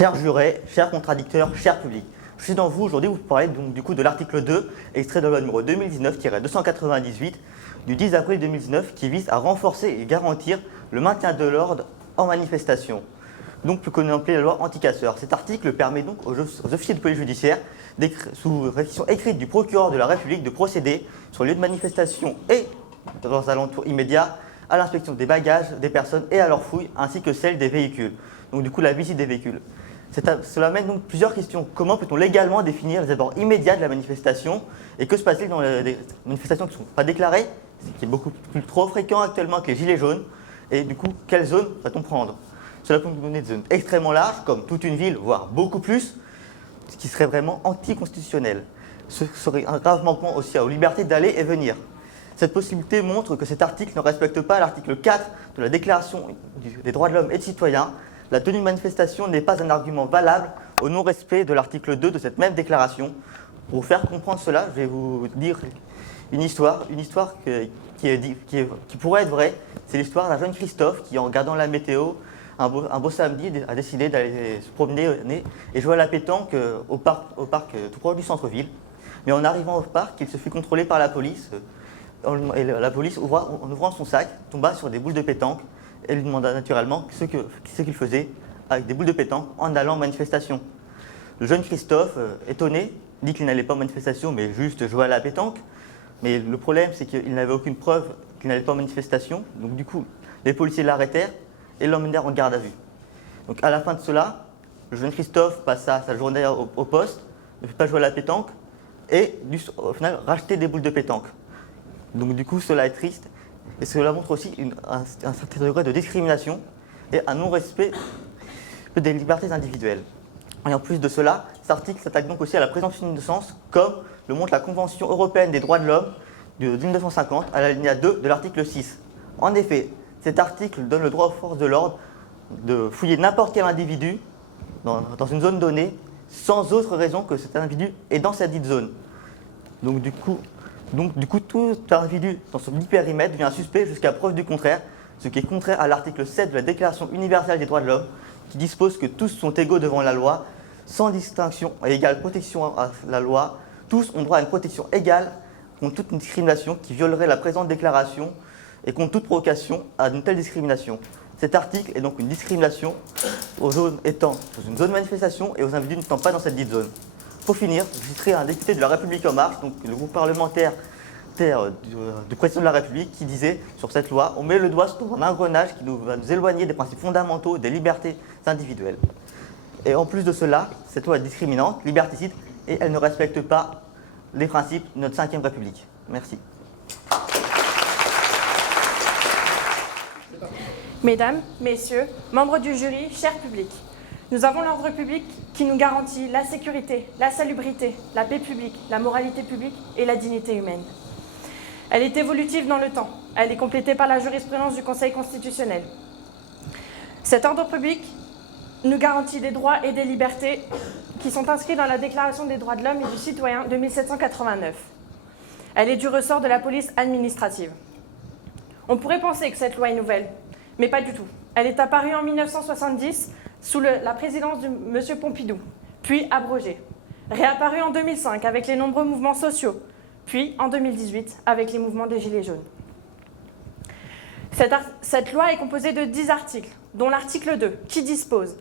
Chers jurés, chers contradicteurs, chers publics, je suis dans vous aujourd'hui pour vous parler donc, du coup de l'article 2, extrait de la loi numéro 2019-298 du 10 avril 2019 qui vise à renforcer et garantir le maintien de l'ordre en manifestation, donc plus connu appelé la loi anti-casseurs. Cet article permet donc aux officiers de police judiciaire, sous réquisition écrite du procureur de la République, de procéder sur le lieu de manifestation et dans leurs alentours immédiats à l'inspection des bagages des personnes et à leur fouille, ainsi que celle des véhicules. Donc du coup la visite des véhicules. Cela amène donc plusieurs questions. Comment peut-on légalement définir les abords immédiats de la manifestation? Et que se passe-t-il dans les manifestations qui ne sont pas déclarées, ce qui est beaucoup plus trop fréquent actuellement que les gilets jaunes? Et du coup, quelle zone va-t-on prendre? Cela peut nous donner des zones extrêmement larges, comme toute une ville, voire beaucoup plus, ce qui serait vraiment anticonstitutionnel. Ce serait un grave manquement aussi aux libertés d'aller et venir. Cette possibilité montre que cet article ne respecte pas l'article 4 de la Déclaration des droits de l'homme et du citoyen. La tenue de manifestation n'est pas un argument valable au non-respect de l'article 2 de cette même déclaration. Pour vous faire comprendre cela, je vais vous dire une histoire qui pourrait être vraie. C'est l'histoire d'un jeune Christophe qui, en regardant la météo, un beau samedi, a décidé d'aller se promener et jouer à la pétanque au parc tout proche du centre-ville. Mais en arrivant au parc, il se fit contrôler par la police. Et la police, en ouvrant son sac, tomba sur des boules de pétanque et lui demanda naturellement ce qu'il faisait avec des boules de pétanque en allant en manifestation. Le jeune Christophe, étonné, dit qu'il n'allait pas en manifestation mais juste jouer à la pétanque. Mais le problème, c'est qu'il n'avait aucune preuve qu'il n'allait pas en manifestation. Donc du coup, les policiers l'arrêtèrent et l'emmenèrent en garde à vue. Donc à la fin de cela, le jeune Christophe passa sa journée au poste, ne fit pas jouer à la pétanque et au final racheter des boules de pétanque. Donc du coup, cela est triste et cela montre aussi un certain degré de discrimination et un non-respect des libertés individuelles. Et en plus de cela, cet article s'attaque donc aussi à la présomption d'innocence, comme le montre la Convention européenne des droits de l'homme de 1950 à l'alinéa 2 de l'article 6. En effet, cet article donne le droit aux forces de l'ordre de fouiller n'importe quel individu dans une zone donnée sans autre raison que cet individu est dans cette dite zone. Donc du coup, tout individu dans son petit périmètre devient suspect jusqu'à preuve du contraire, ce qui est contraire à l'article 7 de la Déclaration universelle des droits de l'homme, qui dispose que tous sont égaux devant la loi, sans distinction et égale protection à la loi. Tous ont droit à une protection égale contre toute discrimination qui violerait la présente déclaration et contre toute provocation à une telle discrimination. Cet article est donc une discrimination aux zones étant dans une zone de manifestation et aux individus n'étant pas dans cette dite zone. Pour finir, je citerai un député de La République En Marche, donc le groupe parlementaire du président de la République, qui disait sur cette loi: on met le doigt sur un engrenage qui va nous éloigner des principes fondamentaux, des libertés individuelles. Et en plus de cela, cette loi est discriminante, liberticide, et elle ne respecte pas les principes de notre 5e République. Merci. Mesdames, Messieurs, membres du jury, cher public, nous avons l'ordre public qui nous garantit la sécurité, la salubrité, la paix publique, la moralité publique et la dignité humaine. Elle est évolutive dans le temps. Elle est complétée par la jurisprudence du Conseil constitutionnel. Cet ordre public nous garantit des droits et des libertés qui sont inscrits dans la Déclaration des droits de l'homme et du citoyen de 1789. Elle est du ressort de la police administrative. On pourrait penser que cette loi est nouvelle, mais pas du tout. Elle est apparue en 1970 sous la présidence de M. Pompidou, puis abrogée. Réapparue en 2005 avec les nombreux mouvements sociaux, puis en 2018 avec les mouvements des Gilets jaunes. Cette loi est composée de 10 articles, dont l'article 2, qui dispose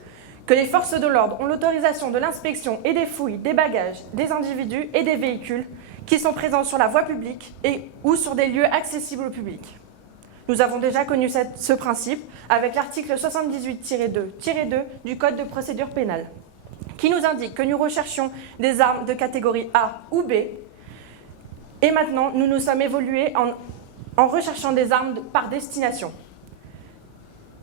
que les forces de l'ordre ont l'autorisation de l'inspection et des fouilles des bagages, des individus et des véhicules qui sont présents sur la voie publique ou sur des lieux accessibles au public. Nous avons déjà connu ce principe avec l'article 78-2 du Code de procédure pénale, qui nous indique que nous recherchions des armes de catégorie A ou B, et maintenant nous nous sommes évolués en recherchant des armes par destination.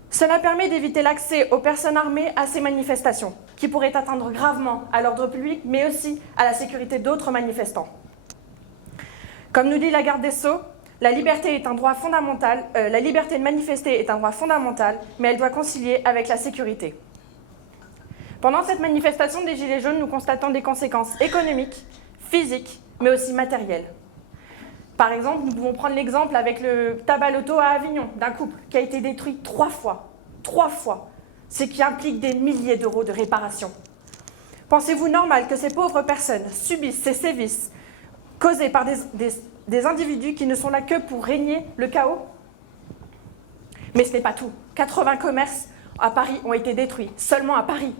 Cela permet d'éviter l'accès aux personnes armées à ces manifestations, qui pourraient atteindre gravement à l'ordre public, mais aussi à la sécurité d'autres manifestants. Comme nous dit la garde des Sceaux, la liberté est un droit fondamental, la liberté de manifester est un droit fondamental, mais elle doit concilier avec la sécurité. Pendant cette manifestation des Gilets jaunes, nous constatons des conséquences économiques, physiques, mais aussi matérielles. Par exemple, nous pouvons prendre l'exemple avec le tabac loto à Avignon, d'un couple qui a été détruit 3 fois. 3 fois. ce qui implique des milliers d'euros de réparation. Pensez-vous normal que ces pauvres personnes subissent ces sévices causés par des individus qui ne sont là que pour régner le chaos? Mais ce n'est pas tout. 80 commerces à Paris ont été détruits, seulement à Paris.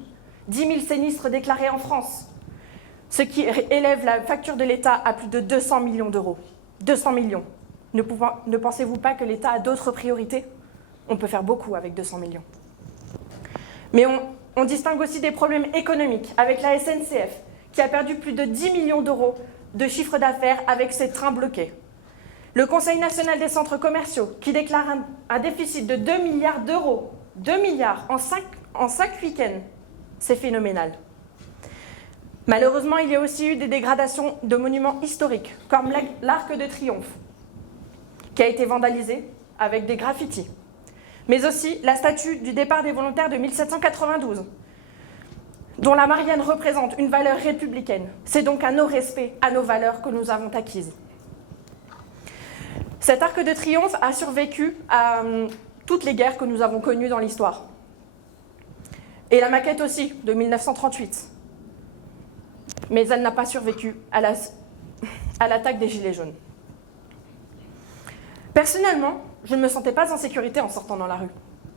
10 000 sinistres déclarés en France, ce qui élève la facture de l'État à plus de 200 millions d'euros. 200 millions. Ne pensez-vous pas que l'État a d'autres priorités? On peut faire beaucoup avec 200 millions. Mais on distingue aussi des problèmes économiques avec la SNCF, qui a perdu plus de 10 millions d'euros de chiffre d'affaires avec ses trains bloqués. Le Conseil national des centres commerciaux, qui déclare un déficit de 2 milliards d'euros. 2 milliards en 5 week-ends. C'est phénoménal. Malheureusement, il y a aussi eu des dégradations de monuments historiques, comme l'Arc de Triomphe, qui a été vandalisé avec des graffitis. Mais aussi la statue du départ des volontaires de 1792, dont la Marianne représente une valeur républicaine. C'est donc un non-respect à nos valeurs que nous avons acquises. Cet Arc de Triomphe a survécu à toutes les guerres que nous avons connues dans l'histoire. Et la maquette aussi, de 1938. Mais elle n'a pas survécu à l'attaque des Gilets jaunes. Personnellement, je ne me sentais pas en sécurité en sortant dans la rue.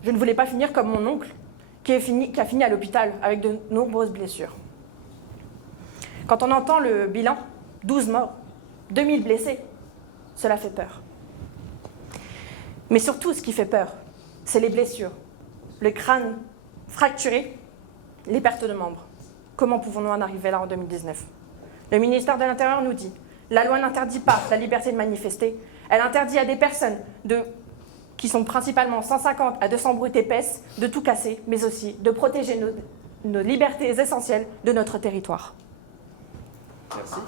Je ne voulais pas finir comme mon oncle, qui a fini à l'hôpital avec de nombreuses blessures. Quand on entend le bilan, 12 morts, 2000 blessés, cela fait peur. Mais surtout, ce qui fait peur, c'est les blessures, le crâne fracturé, les pertes de membres. Comment pouvons-nous en arriver là en 2019? Le ministère de l'Intérieur nous dit « La loi n'interdit pas la liberté de manifester, elle interdit à des personnes qui sont principalement 150 à 200 brutes épaisses de tout casser, mais aussi de protéger nos libertés essentielles de notre territoire. » Merci.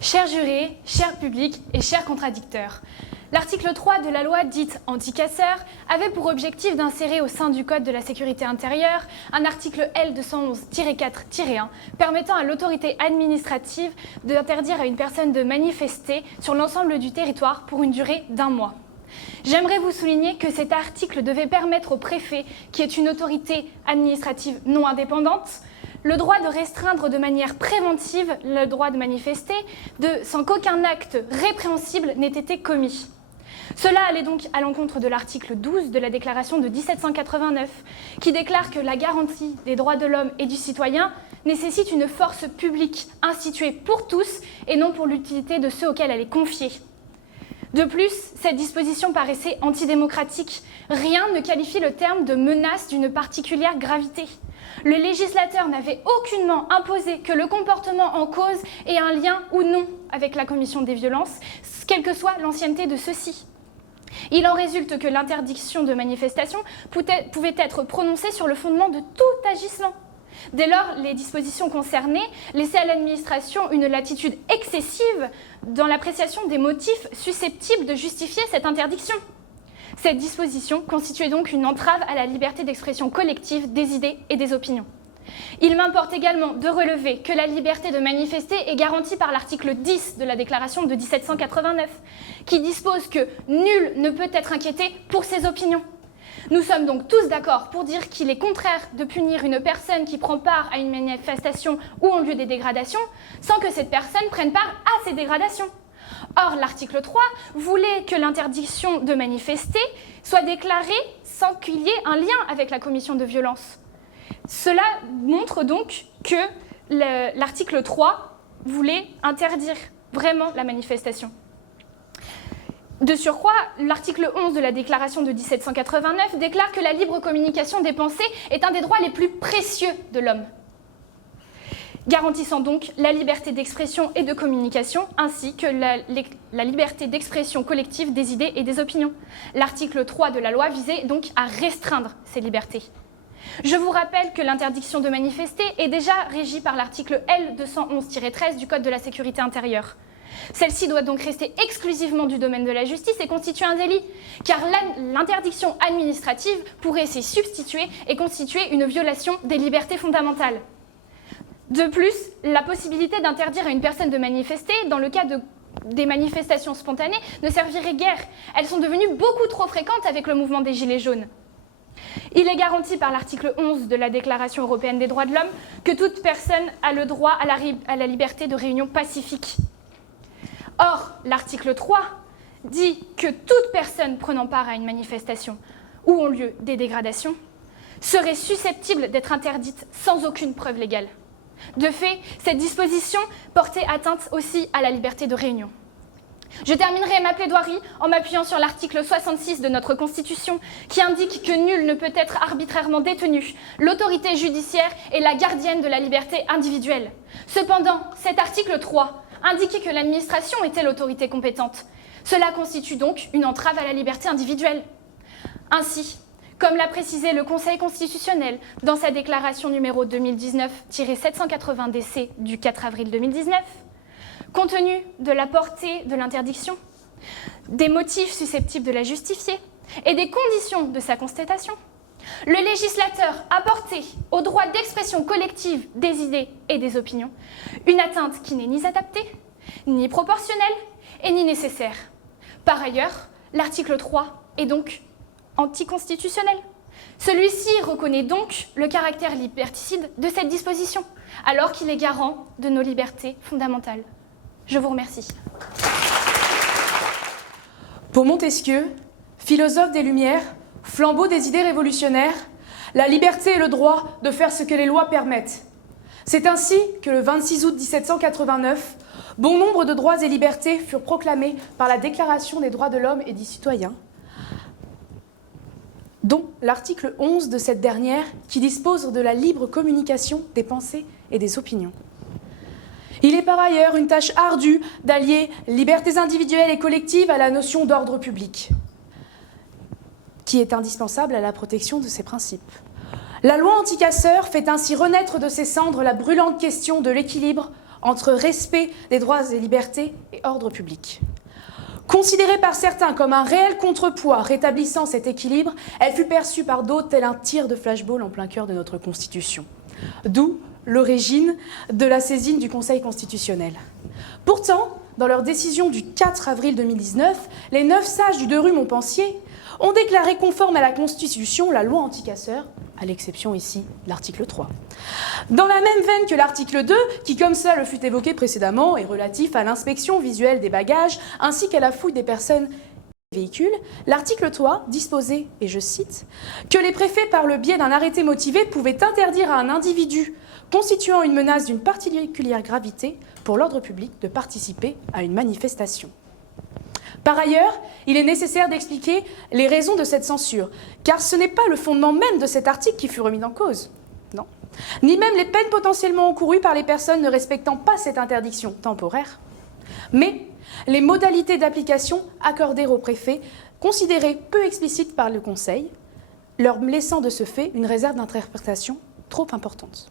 Chers jurés, chers publics et chers contradicteurs, l'article 3 de la loi dite anti-casseurs avait pour objectif d'insérer au sein du Code de la sécurité intérieure un article L211-4-1 permettant à l'autorité administrative d'interdire à une personne de manifester sur l'ensemble du territoire pour une durée d'1 mois. J'aimerais vous souligner que cet article devait permettre au préfet, qui est une autorité administrative non indépendante, le droit de restreindre de manière préventive le droit de manifester sans qu'aucun acte répréhensible n'ait été commis. Cela allait donc à l'encontre de l'article 12 de la Déclaration de 1789, qui déclare que la garantie des droits de l'homme et du citoyen nécessite une force publique instituée pour tous et non pour l'utilité de ceux auxquels elle est confiée. De plus, cette disposition paraissait antidémocratique. Rien ne qualifie le terme de menace d'une particulière gravité. Le législateur n'avait aucunement imposé que le comportement en cause ait un lien ou non avec la commission des violences, quelle que soit l'ancienneté de ceux-ci. Il en résulte que l'interdiction de manifestation pouvait être prononcée sur le fondement de tout agissement. Dès lors, les dispositions concernées laissaient à l'administration une latitude excessive dans l'appréciation des motifs susceptibles de justifier cette interdiction. Cette disposition constituait donc une entrave à la liberté d'expression collective des idées et des opinions. Il m'importe également de relever que la liberté de manifester est garantie par l'article 10 de la Déclaration de 1789, qui dispose que nul ne peut être inquiété pour ses opinions. Nous sommes donc tous d'accord pour dire qu'il est contraire de punir une personne qui prend part à une manifestation ou en lieu des dégradations sans que cette personne prenne part à ces dégradations. Or, l'article 3 voulait que l'interdiction de manifester soit déclarée sans qu'il y ait un lien avec la commission de violence. Cela montre donc que l'article 3 voulait interdire vraiment la manifestation. De surcroît, l'article 11 de la Déclaration de 1789 déclare que la libre communication des pensées est un des droits les plus précieux de l'homme, garantissant donc la liberté d'expression et de communication, ainsi que la liberté d'expression collective des idées et des opinions. L'article 3 de la loi visait donc à restreindre ces libertés. Je vous rappelle que l'interdiction de manifester est déjà régie par l'article L211-13 du Code de la sécurité intérieure. Celle-ci doit donc rester exclusivement du domaine de la justice et constituer un délit, car l'interdiction administrative pourrait s'y substituer et constituer une violation des libertés fondamentales. De plus, la possibilité d'interdire à une personne de manifester, dans le cas des manifestations spontanées, ne servirait guère. Elles sont devenues beaucoup trop fréquentes avec le mouvement des Gilets jaunes. Il est garanti par l'article 11 de la Déclaration européenne des droits de l'homme que toute personne a le droit à la liberté de réunion pacifique. Or, l'article 3 dit que toute personne prenant part à une manifestation où ont lieu des dégradations serait susceptible d'être interdite sans aucune preuve légale. De fait, cette disposition portait atteinte aussi à la liberté de réunion. Je terminerai ma plaidoirie en m'appuyant sur l'article 66 de notre Constitution qui indique que nul ne peut être arbitrairement détenu. L'autorité judiciaire est la gardienne de la liberté individuelle. Cependant, cet article 3 indiquait que l'administration était l'autorité compétente. Cela constitue donc une entrave à la liberté individuelle. Ainsi, comme l'a précisé le Conseil constitutionnel dans sa déclaration numéro 2019-780-DC du 4 avril 2019, compte tenu de la portée de l'interdiction, des motifs susceptibles de la justifier et des conditions de sa constatation, le législateur a porté au droit d'expression collective des idées et des opinions une atteinte qui n'est ni adaptée, ni proportionnelle et ni nécessaire. Par ailleurs, l'article 3 est donc anticonstitutionnel. Celui-ci reconnaît donc le caractère liberticide de cette disposition, alors qu'il est garant de nos libertés fondamentales. Je vous remercie. Pour Montesquieu, philosophe des Lumières, flambeau des idées révolutionnaires, la liberté est le droit de faire ce que les lois permettent. C'est ainsi que le 26 août 1789, bon nombre de droits et libertés furent proclamés par la Déclaration des droits de l'homme et du citoyen, dont l'article 11 de cette dernière qui dispose de la libre communication des pensées et des opinions. Il est par ailleurs une tâche ardue d'allier libertés individuelles et collectives à la notion d'ordre public, qui est indispensable à la protection de ces principes. La loi anti-casseurs fait ainsi renaître de ses cendres la brûlante question de l'équilibre entre respect des droits et libertés et ordre public. Considérée par certains comme un réel contrepoids rétablissant cet équilibre, elle fut perçue par d'autres tel un tir de flashball en plein cœur de notre Constitution. D'où l'origine de la saisine du Conseil constitutionnel. Pourtant, dans leur décision du 4 avril 2019, les 9 sages du 2 rue Montpensier ont déclaré conforme à la Constitution la loi anti-casseurs, à l'exception ici de l'article 3. Dans la même veine que l'article 2, qui comme cela le fut évoqué précédemment, est relatif à l'inspection visuelle des bagages ainsi qu'à la fouille des personnes et des véhicules, l'article 3 disposait, et je cite, que les préfets par le biais d'un arrêté motivé pouvaient interdire à un individu constituant une menace d'une particulière gravité pour l'ordre public de participer à une manifestation. Par ailleurs, il est nécessaire d'expliquer les raisons de cette censure, car ce n'est pas le fondement même de cet article qui fut remis en cause, non, ni même les peines potentiellement encourues par les personnes ne respectant pas cette interdiction temporaire, mais les modalités d'application accordées aux préfets, considérées peu explicites par le Conseil, leur laissant de ce fait une réserve d'interprétation trop importante.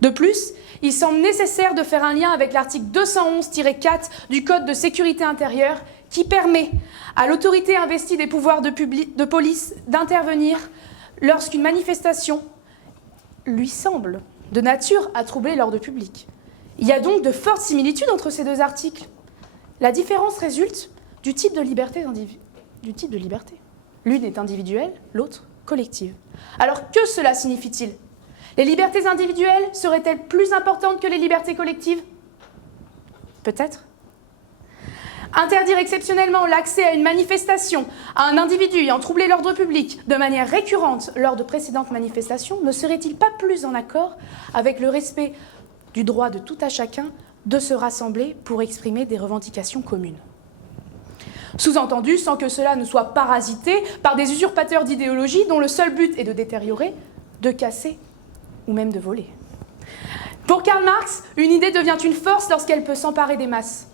De plus, il semble nécessaire de faire un lien avec l'article 211-4 du Code de sécurité intérieure qui permet à l'autorité investie des pouvoirs de police d'intervenir lorsqu'une manifestation lui semble de nature à troubler l'ordre public. Il y a donc de fortes similitudes entre ces deux articles. La différence résulte du type de liberté. L'une est individuelle, l'autre collective. Alors que cela signifie-t-il ? Les libertés individuelles seraient-elles plus importantes que les libertés collectives ? Peut-être. Interdire exceptionnellement l'accès à une manifestation à un individu ayant troublé l'ordre public de manière récurrente lors de précédentes manifestations ne serait-il pas plus en accord avec le respect du droit de tout à chacun de se rassembler pour exprimer des revendications communes ? Sous-entendu, sans que cela ne soit parasité par des usurpateurs d'idéologie dont le seul but est de détériorer, de casser ou même de voler. Pour Karl Marx, une idée devient une force lorsqu'elle peut s'emparer des masses.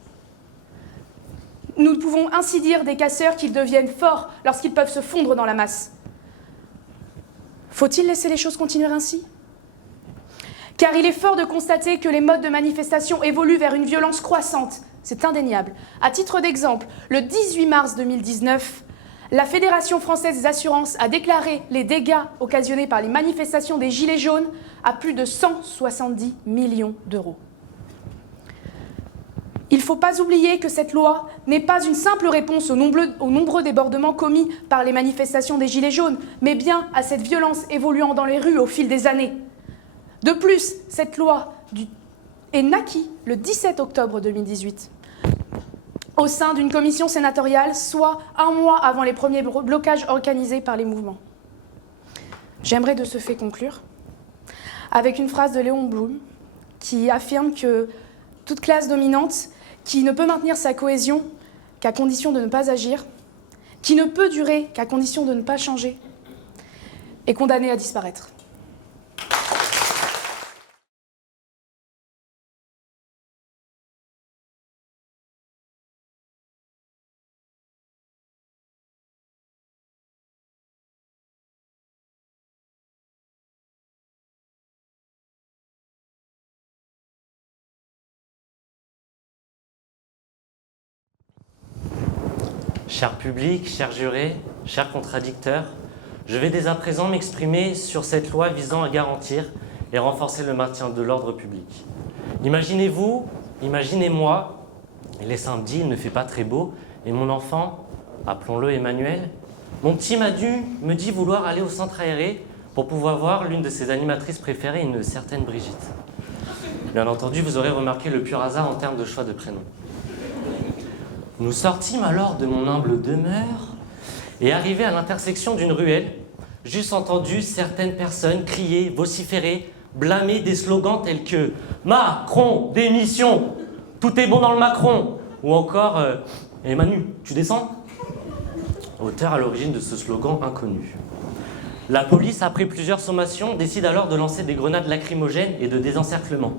Nous pouvons ainsi dire des casseurs qu'ils deviennent forts lorsqu'ils peuvent se fondre dans la masse. Faut-il laisser les choses continuer ainsi ? Car il est fort de constater que les modes de manifestation évoluent vers une violence croissante. C'est indéniable. À titre d'exemple, le 18 mars 2019, la Fédération française des assurances a déclaré les dégâts occasionnés par les manifestations des Gilets jaunes à plus de 170 millions d'euros. Il ne faut pas oublier que cette loi n'est pas une simple réponse aux nombreux débordements commis par les manifestations des Gilets jaunes, mais bien à cette violence évoluant dans les rues au fil des années. De plus, cette loi est naquie le 17 octobre 2018 au sein d'une commission sénatoriale, soit un mois avant les premiers blocages organisés par les mouvements. J'aimerais de ce fait conclure avec une phrase de Léon Blum qui affirme que toute classe dominante qui ne peut maintenir sa cohésion qu'à condition de ne pas agir, qui ne peut durer qu'à condition de ne pas changer, est condamnée à disparaître. Cher public, chers jurés, chers contradicteurs, je vais dès à présent m'exprimer sur cette loi visant à garantir et renforcer le maintien de l'ordre public. Imaginez-vous, imaginez-moi, il est samedi, il ne fait pas très beau, et mon enfant, appelons-le Emmanuel, mon petit Madu me dit vouloir aller au centre aéré pour pouvoir voir l'une de ses animatrices préférées, une certaine Brigitte. Bien entendu, vous aurez remarqué le pur hasard en termes de choix de prénom. Nous sortîmes alors de mon humble demeure et arrivés à l'intersection d'une ruelle, j'eusse entendu certaines personnes crier, vociférer, blâmer des slogans tels que « Macron, démission !»« Tout est bon dans le Macron !» ou encore « Eh Manu, tu descends ?» Auteur à l'origine de ce slogan inconnu. La police, après plusieurs sommations, décide alors de lancer des grenades lacrymogènes et de désencerclement.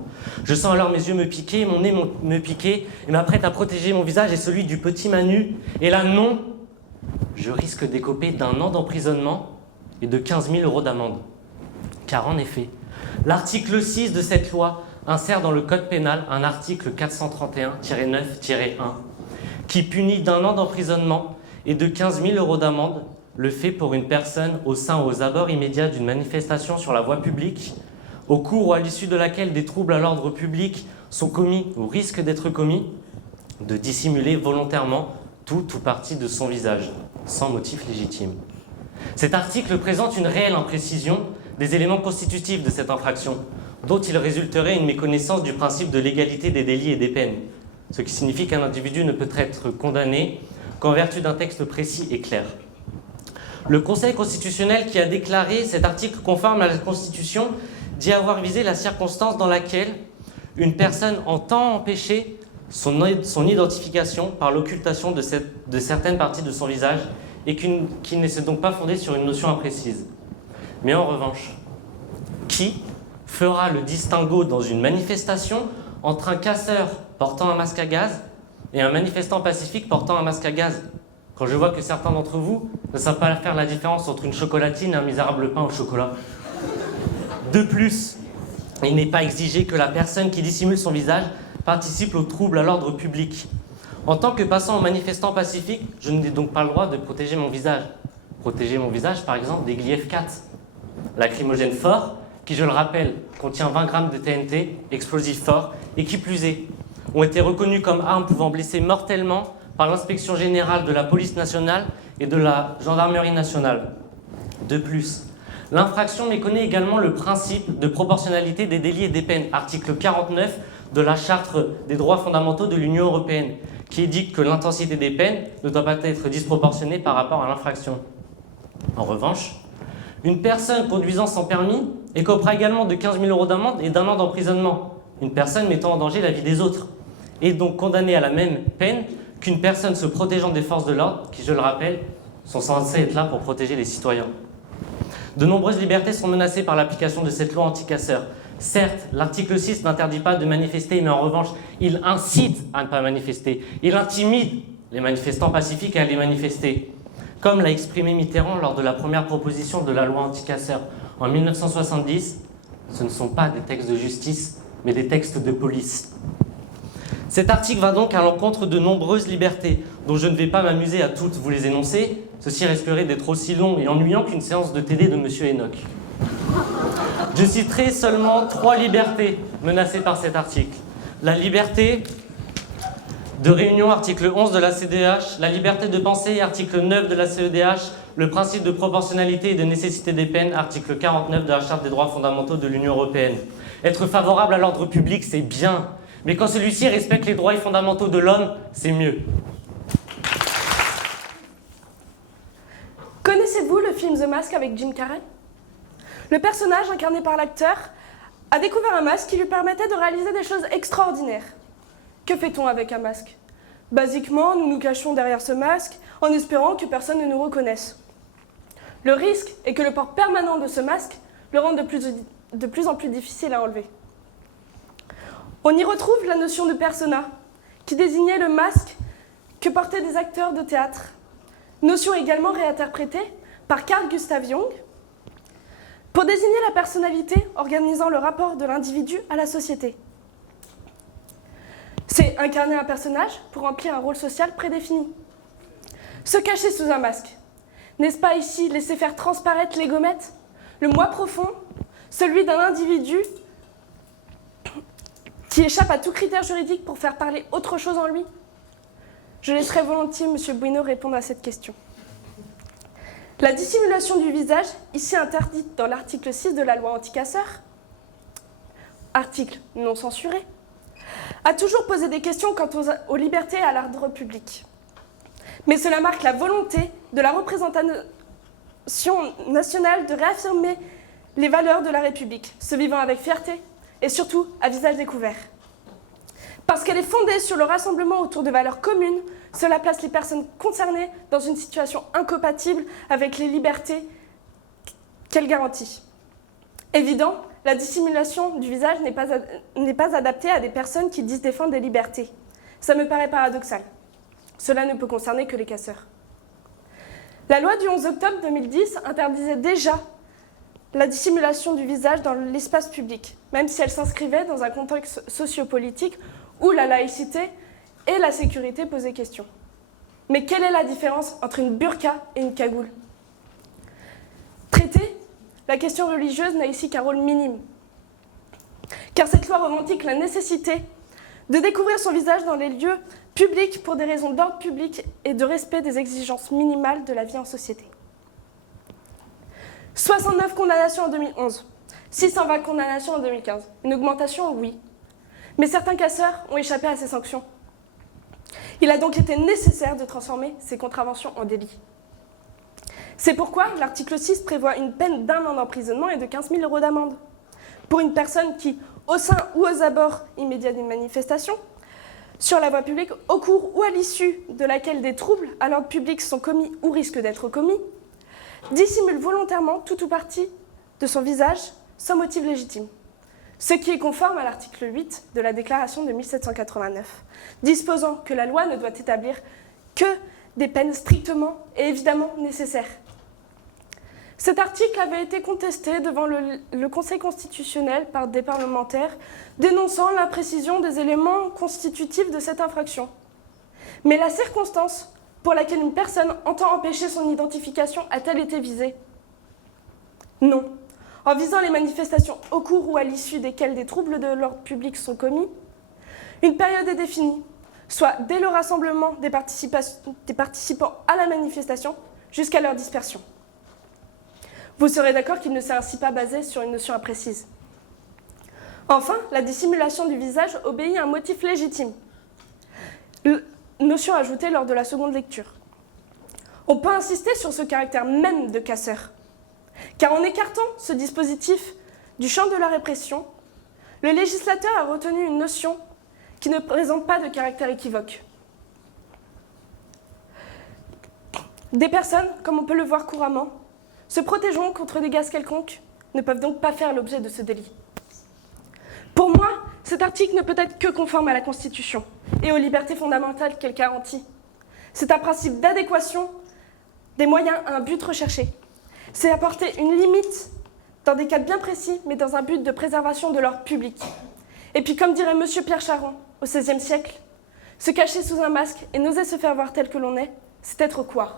Je sens alors mes yeux me piquer, mon nez me piquer, et m'apprête à protéger mon visage et celui du petit Manu. Et là, non, je risque d'écoper d'1 an d'emprisonnement et de 15 000 € d'amende. Car en effet, l'article 6 de cette loi insère dans le code pénal un article 431-9-1 qui punit d'1 an d'emprisonnement et de 15 000 € d'amende le fait pour une personne au sein ou aux abords immédiats d'une manifestation sur la voie publique, au cours ou à l'issue de laquelle des troubles à l'ordre public sont commis ou risquent d'être commis, de dissimuler volontairement tout ou partie de son visage, sans motif légitime. Cet article présente une réelle imprécision des éléments constitutifs de cette infraction, dont il résulterait une méconnaissance du principe de l'égalité des délits et des peines, ce qui signifie qu'un individu ne peut être condamné qu'en vertu d'un texte précis et clair. Le Conseil constitutionnel, qui a déclaré cet article conforme à la Constitution, dit avoir visé la circonstance dans laquelle une personne entend empêcher son identification par l'occultation de certaines parties de son visage et qui ne s'est donc pas fondée sur une notion imprécise. Mais en revanche, qui fera le distinguo dans une manifestation entre un casseur portant un masque à gaz et un manifestant pacifique portant un masque à gaz ? Quand je vois que certains d'entre vous ne savent pas faire la différence entre une chocolatine et un misérable pain au chocolat. De plus, il n'est pas exigé que la personne qui dissimule son visage participe au trouble à l'ordre public. En tant que passant ou manifestant pacifique, je n'ai donc pas le droit de protéger mon visage. Protéger mon visage, par exemple, des glyph-4. Lacrymogène fort, qui, je le rappelle, contient 20 grammes de TNT, explosif fort, et qui plus est, ont été reconnus comme armes pouvant blesser mortellement par l'inspection générale de la police nationale et de la gendarmerie nationale. De plus, l'infraction méconnaît également le principe de proportionnalité des délits et des peines, article 49 de la Charte des droits fondamentaux de l'Union européenne, qui édicte que l'intensité des peines ne doit pas être disproportionnée par rapport à l'infraction. En revanche, une personne conduisant sans permis écopera également de 15 000 € d'amende et d'1 an d'emprisonnement. Une personne mettant en danger la vie des autres est donc condamnée à la même peine qu'une personne se protégeant des forces de l'ordre, qui, je le rappelle, sont censées être là pour protéger les citoyens. De nombreuses libertés sont menacées par l'application de cette loi anti-casseurs. Certes, l'article 6 n'interdit pas de manifester, mais en revanche, il incite à ne pas manifester. Il intimide les manifestants pacifiques à aller manifester. Comme l'a exprimé Mitterrand lors de la première proposition de la loi anti-casseurs. En 1970, ce ne sont pas des textes de justice, mais des textes de police. Cet article va donc à l'encontre de nombreuses libertés, dont je ne vais pas m'amuser à toutes vous les énoncer, ceci risquerait d'être aussi long et ennuyant qu'une séance de télé de Monsieur Enoch. Je citerai seulement 3 libertés menacées par cet article. La liberté de réunion, article 11 de la CEDH, la liberté de pensée, article 9 de la CEDH, le principe de proportionnalité et de nécessité des peines, article 49 de la Charte des droits fondamentaux de l'Union européenne. Être favorable à l'ordre public, c'est bien, mais quand celui-ci respecte les droits fondamentaux de l'homme, c'est mieux. Connaissez-vous le film The Mask avec Jim Carrey? Le personnage incarné par l'acteur a découvert un masque qui lui permettait de réaliser des choses extraordinaires. Que fait-on avec un masque? Basiquement, nous nous cachons derrière ce masque en espérant que personne ne nous reconnaisse. Le risque est que le port permanent de ce masque le rende de plus en plus difficile à enlever. On y retrouve la notion de persona, qui désignait le masque que portaient des acteurs de théâtre. Notion également réinterprétée par Carl Gustav Jung pour désigner la personnalité organisant le rapport de l'individu à la société. C'est incarner un personnage pour remplir un rôle social prédéfini. Se cacher sous un masque. N'est-ce pas ici laisser faire transparaître les gommettes? Le moi profond, celui d'un individu qui échappe à tout critère juridique pour faire parler autre chose en lui? Je laisserai volontiers M. Bueno répondre à cette question. La dissimulation du visage, ici interdite dans l'article 6 de la loi anti-casseurs, article non censuré, a toujours posé des questions quant aux libertés et à l'ordre public. Mais cela marque la volonté de la représentation nationale de réaffirmer les valeurs de la République, se vivant avec fierté et surtout à visage découvert. Parce qu'elle est fondée sur le rassemblement autour de valeurs communes, cela place les personnes concernées dans une situation incompatible avec les libertés qu'elle garantit. Évident, la dissimulation du visage n'est pas adaptée à des personnes qui disent défendre des libertés. Ça me paraît paradoxal. Cela ne peut concerner que les casseurs. La loi du 11 octobre 2010 interdisait déjà la dissimulation du visage dans l'espace public, même si elle s'inscrivait dans un contexte sociopolitique où la laïcité et la sécurité posaient question. Mais quelle est la différence entre une burqa et une cagoule? Traitée, la question religieuse n'a ici qu'un rôle minime. Car cette loi revendique la nécessité de découvrir son visage dans les lieux publics pour des raisons d'ordre public et de respect des exigences minimales de la vie en société. 69 condamnations en 2011, 620 condamnations en 2015. Une augmentation, oui. Mais certains casseurs ont échappé à ces sanctions. Il a donc été nécessaire de transformer ces contraventions en délits. C'est pourquoi l'article 6 prévoit une peine d'1 an d'emprisonnement et de 15 000 € d'amende pour une personne qui, au sein ou aux abords immédiats d'une manifestation, sur la voie publique, au cours ou à l'issue de laquelle des troubles à l'ordre public sont commis ou risquent d'être commis, dissimule volontairement tout ou partie de son visage sans motif légitime. Ce qui est conforme à l'article 8 de la Déclaration de 1789, disposant que la loi ne doit établir que des peines strictement et évidemment nécessaires. Cet article avait été contesté devant le Conseil constitutionnel par des parlementaires, dénonçant l'imprécision des éléments constitutifs de cette infraction. Mais la circonstance pour laquelle une personne entend empêcher son identification a-t-elle été visée? Non. En visant les manifestations au cours ou à l'issue desquelles des troubles de l'ordre public sont commis, une période est définie, soit dès le rassemblement des participants à la manifestation jusqu'à leur dispersion. Vous serez d'accord qu'il ne s'est ainsi pas basé sur une notion imprécise. Enfin, la dissimulation du visage obéit à un motif légitime, notion ajoutée lors de la seconde lecture. On peut insister sur ce caractère même de casseur, car en écartant ce dispositif du champ de la répression, le législateur a retenu une notion qui ne présente pas de caractère équivoque. Des personnes, comme on peut le voir couramment, se protégeant contre des gaz quelconques, ne peuvent donc pas faire l'objet de ce délit. Pour moi, cet article ne peut être que conforme à la Constitution et aux libertés fondamentales qu'elle garantit. C'est un principe d'adéquation des moyens à un but recherché. C'est apporter une limite dans des cadres bien précis, mais dans un but de préservation de l'ordre public. Et puis, comme dirait Monsieur Pierre Charon, au XVIe siècle, se cacher sous un masque et n'oser se faire voir tel que l'on est, c'est être quoi ?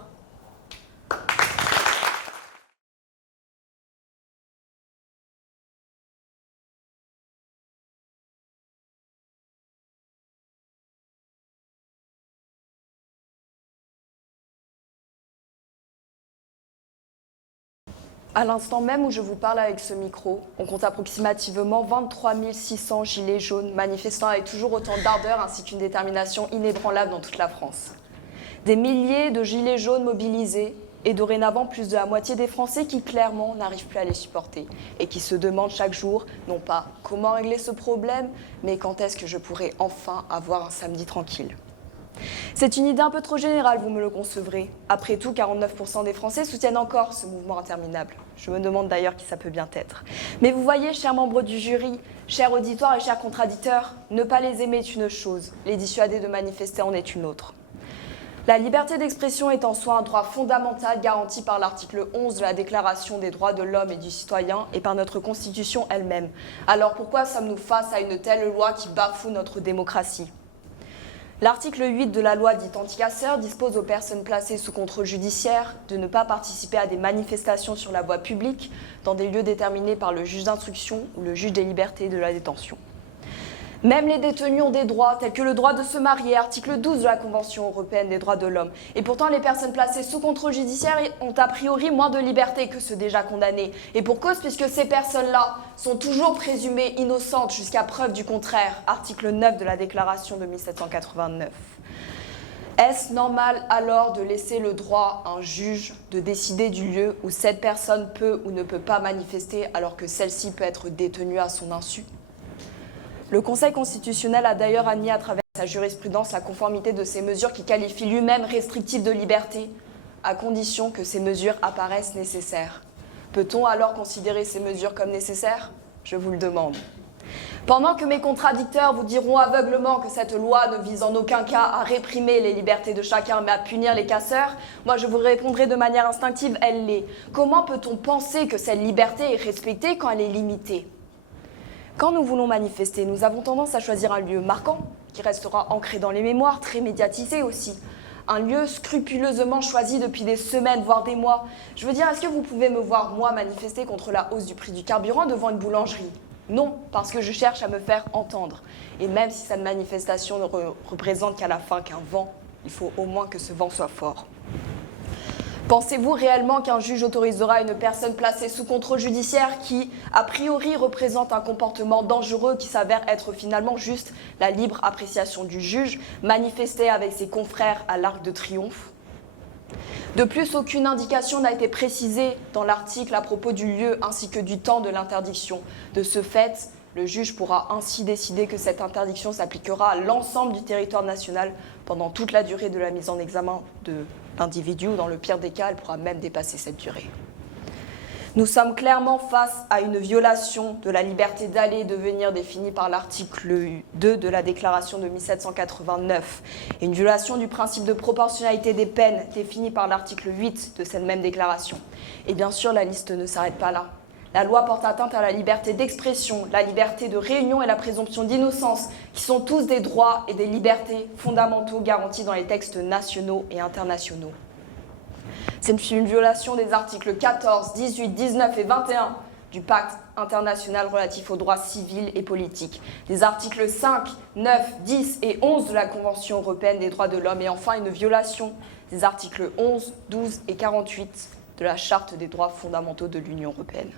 À l'instant même où je vous parle avec ce micro, on compte approximativement 23 600 gilets jaunes manifestant avec toujours autant d'ardeur ainsi qu'une détermination inébranlable dans toute la France. Des milliers de gilets jaunes mobilisés et dorénavant plus de la moitié des Français qui clairement n'arrivent plus à les supporter et qui se demandent chaque jour, non pas comment régler ce problème, mais quand est-ce que je pourrai enfin avoir un samedi tranquille. C'est une idée un peu trop générale, vous me le concevrez. Après tout, 49% des Français soutiennent encore ce mouvement interminable. Je me demande d'ailleurs qui ça peut bien être. Mais vous voyez, chers membres du jury, chers auditoires et chers contradicteurs, ne pas les aimer est une chose, les dissuader de manifester en est une autre. La liberté d'expression est en soi un droit fondamental garanti par l'article 11 de la Déclaration des droits de l'homme et du citoyen et par notre Constitution elle-même. Alors pourquoi sommes-nous face à une telle loi qui bafoue notre démocratie ? L'article 8 de la loi dite anti-casseurs dispose aux personnes placées sous contrôle judiciaire de ne pas participer à des manifestations sur la voie publique dans des lieux déterminés par le juge d'instruction ou le juge des libertés et de la détention. Même les détenus ont des droits, tels que le droit de se marier, article 12 de la Convention européenne des droits de l'homme. Et pourtant, les personnes placées sous contrôle judiciaire ont a priori moins de liberté que ceux déjà condamnés. Et pour cause, puisque ces personnes-là sont toujours présumées innocentes jusqu'à preuve du contraire, article 9 de la Déclaration de 1789. Est-ce normal alors de laisser le droit à un juge de décider du lieu où cette personne peut ou ne peut pas manifester alors que celle-ci peut être détenue à son insu ? Le Conseil constitutionnel a d'ailleurs admis à travers sa jurisprudence la conformité de ces mesures qu'il qualifie lui-même restrictives de liberté, à condition que ces mesures apparaissent nécessaires. Peut-on alors considérer ces mesures comme nécessaires ? Je vous le demande. Pendant que mes contradicteurs vous diront aveuglement que cette loi ne vise en aucun cas à réprimer les libertés de chacun, mais à punir les casseurs, moi je vous répondrai de manière instinctive, elle l'est. Comment peut-on penser que cette liberté est respectée quand elle est limitée ? Quand nous voulons manifester, nous avons tendance à choisir un lieu marquant, qui restera ancré dans les mémoires, très médiatisé aussi. Un lieu scrupuleusement choisi depuis des semaines, voire des mois. Je veux dire, est-ce que vous pouvez me voir, moi, manifester contre la hausse du prix du carburant devant une boulangerie ? Non, parce que je cherche à me faire entendre. Et même si cette manifestation ne représente qu'à la fin qu'un vent, il faut au moins que ce vent soit fort. Pensez-vous réellement qu'un juge autorisera une personne placée sous contrôle judiciaire qui, a priori, représente un comportement dangereux qui s'avère être finalement juste la libre appréciation du juge, manifester avec ses confrères à l'Arc de Triomphe ? De plus, aucune indication n'a été précisée dans l'article à propos du lieu ainsi que du temps de l'interdiction. De ce fait, le juge pourra ainsi décider que cette interdiction s'appliquera à l'ensemble du territoire national pendant toute la durée de la mise en examen de l'individu, ou dans le pire des cas, elle pourra même dépasser cette durée. Nous sommes clairement face à une violation de la liberté d'aller et de venir définie par l'article 2 de la Déclaration de 1789 et une violation du principe de proportionnalité des peines défini par l'article 8 de cette même déclaration. Et bien sûr, la liste ne s'arrête pas là. La loi porte atteinte à la liberté d'expression, la liberté de réunion et la présomption d'innocence, qui sont tous des droits et des libertés fondamentaux garantis dans les textes nationaux et internationaux. C'est une violation des articles 14, 18, 19 et 21 du Pacte international relatif aux droits civils et politiques, des articles 5, 9, 10 et 11 de la Convention européenne des droits de l'homme et enfin une violation des articles 11, 12 et 48 de la Charte des droits fondamentaux de l'Union européenne.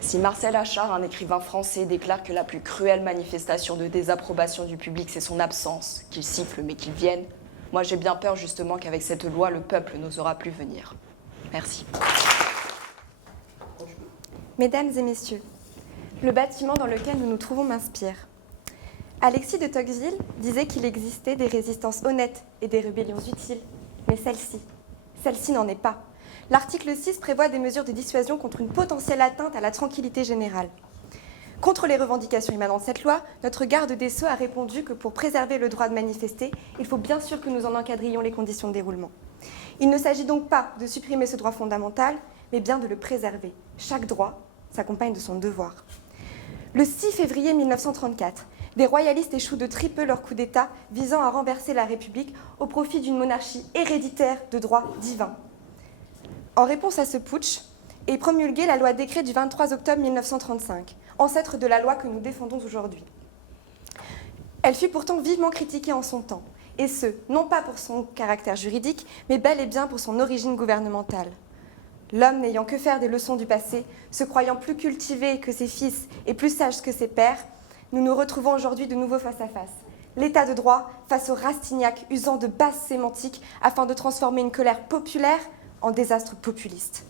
Si Marcel Achard, un écrivain français, déclare que la plus cruelle manifestation de désapprobation du public, c'est son absence, qu'il siffle mais qu'il vienne, moi j'ai bien peur justement qu'avec cette loi, le peuple n'osera plus venir. Merci. Mesdames et messieurs, le bâtiment dans lequel nous nous trouvons m'inspire. Alexis de Tocqueville disait qu'il existait des résistances honnêtes et des rébellions utiles, mais celle-ci n'en est pas. L'article 6 prévoit des mesures de dissuasion contre une potentielle atteinte à la tranquillité générale. Contre les revendications émanant de cette loi, notre garde des Sceaux a répondu que pour préserver le droit de manifester, il faut bien sûr que nous en encadrions les conditions de déroulement. Il ne s'agit donc pas de supprimer ce droit fondamental, mais bien de le préserver. Chaque droit s'accompagne de son devoir. Le 6 février 1934, des royalistes échouent de triper leur coup d'État visant à renverser la République au profit d'une monarchie héréditaire de droit divin. En réponse à ce putsch, est promulguée la loi décret du 23 octobre 1935, ancêtre de la loi que nous défendons aujourd'hui. Elle fut pourtant vivement critiquée en son temps, et ce, non pas pour son caractère juridique, mais bel et bien pour son origine gouvernementale. L'homme n'ayant que faire des leçons du passé, se croyant plus cultivé que ses fils et plus sage que ses pères, nous nous retrouvons aujourd'hui de nouveau face à face. L'état de droit face au Rastignac usant de basses sémantiques afin de transformer une colère populaire en désastre populiste.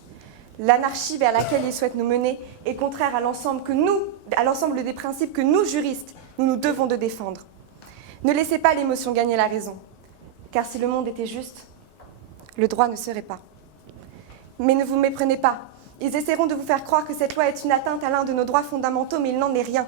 L'anarchie vers laquelle il souhaite nous mener est contraire à l'ensemble des principes que nous, juristes, nous devons de défendre. Ne laissez pas l'émotion gagner la raison, car si le monde était juste, le droit ne serait pas. Mais ne vous méprenez pas, ils essaieront de vous faire croire que cette loi est une atteinte à l'un de nos droits fondamentaux, mais il n'en est rien.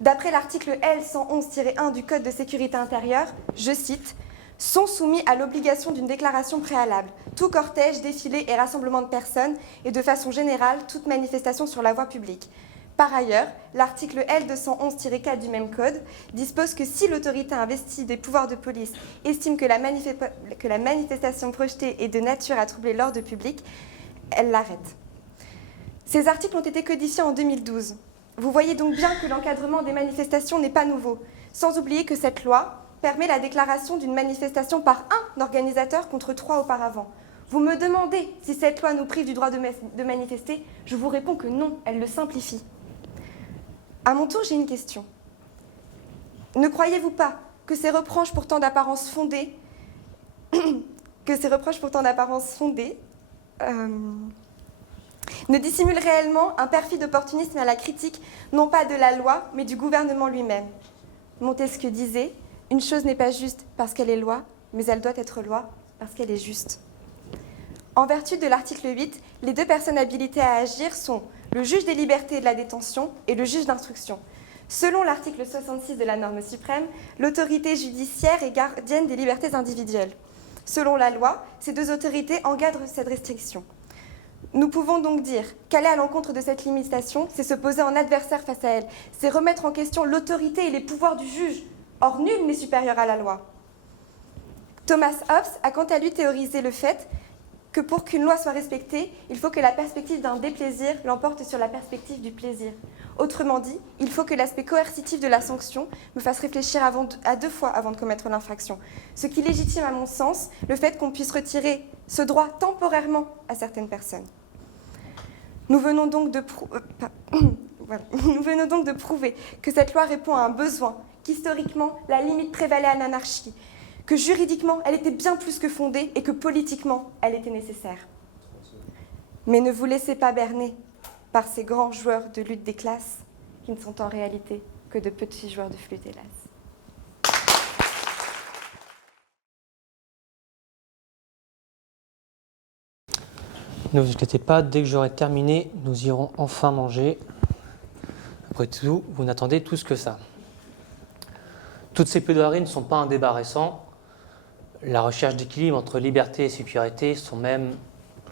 D'après l'article L111-1 du Code de sécurité intérieure, je cite, « sont soumis à l'obligation d'une déclaration préalable, tout cortège, défilé et rassemblement de personnes, et de façon générale, toute manifestation sur la voie publique. » Par ailleurs, l'article L211-4 du même code dispose que si l'autorité investie des pouvoirs de police estime que la manifestation projetée est de nature à troubler l'ordre public, elle l'arrête. Ces articles ont été codifiés en 2012. Vous voyez donc bien que l'encadrement des manifestations n'est pas nouveau, sans oublier que cette loi permet la déclaration d'une manifestation par un organisateur contre 3 auparavant. Vous me demandez si cette loi nous prive du droit de manifester, je vous réponds que non, elle le simplifie. À mon tour, j'ai une question. Ne croyez-vous pas que ces reproches pourtant d'apparence fondée, ne dissimulent réellement un perfide opportunisme à la critique, non pas de la loi, mais du gouvernement lui-même? Montesquieu disait « Une chose n'est pas juste parce qu'elle est loi, mais elle doit être loi parce qu'elle est juste. » En vertu de l'article 8, les deux personnes habilitées à agir sont le juge des libertés et de la détention et le juge d'instruction. Selon l'article 66 de la norme suprême, l'autorité judiciaire est gardienne des libertés individuelles. Selon la loi, ces deux autorités encadrent cette restriction. Nous pouvons donc dire qu'aller à l'encontre de cette limitation, c'est se poser en adversaire face à elle, c'est remettre en question l'autorité et les pouvoirs du juge. Or, nul n'est supérieur à la loi. Thomas Hobbes a quant à lui théorisé le fait que pour qu'une loi soit respectée, il faut que la perspective d'un déplaisir l'emporte sur la perspective du plaisir. Autrement dit, il faut que l'aspect coercitif de la sanction me fasse réfléchir à 2 fois avant de commettre l'infraction. Ce qui légitime, à mon sens, le fait qu'on puisse retirer ce droit temporairement à certaines personnes. Nous venons donc de prouver que cette loi répond à un besoin, qu'historiquement, la limite prévalait à l'anarchie, que juridiquement, elle était bien plus que fondée et que politiquement, elle était nécessaire. Mais ne vous laissez pas berner par ces grands joueurs de lutte des classes qui ne sont en réalité que de petits joueurs de flûte, hélas. Ne vous inquiétez pas, dès que j'aurai terminé, nous irons enfin manger. Après tout, vous n'attendez tous que ça. Toutes ces plaidoiries ne sont pas un débat récent. La recherche d'équilibre entre liberté et sécurité sont même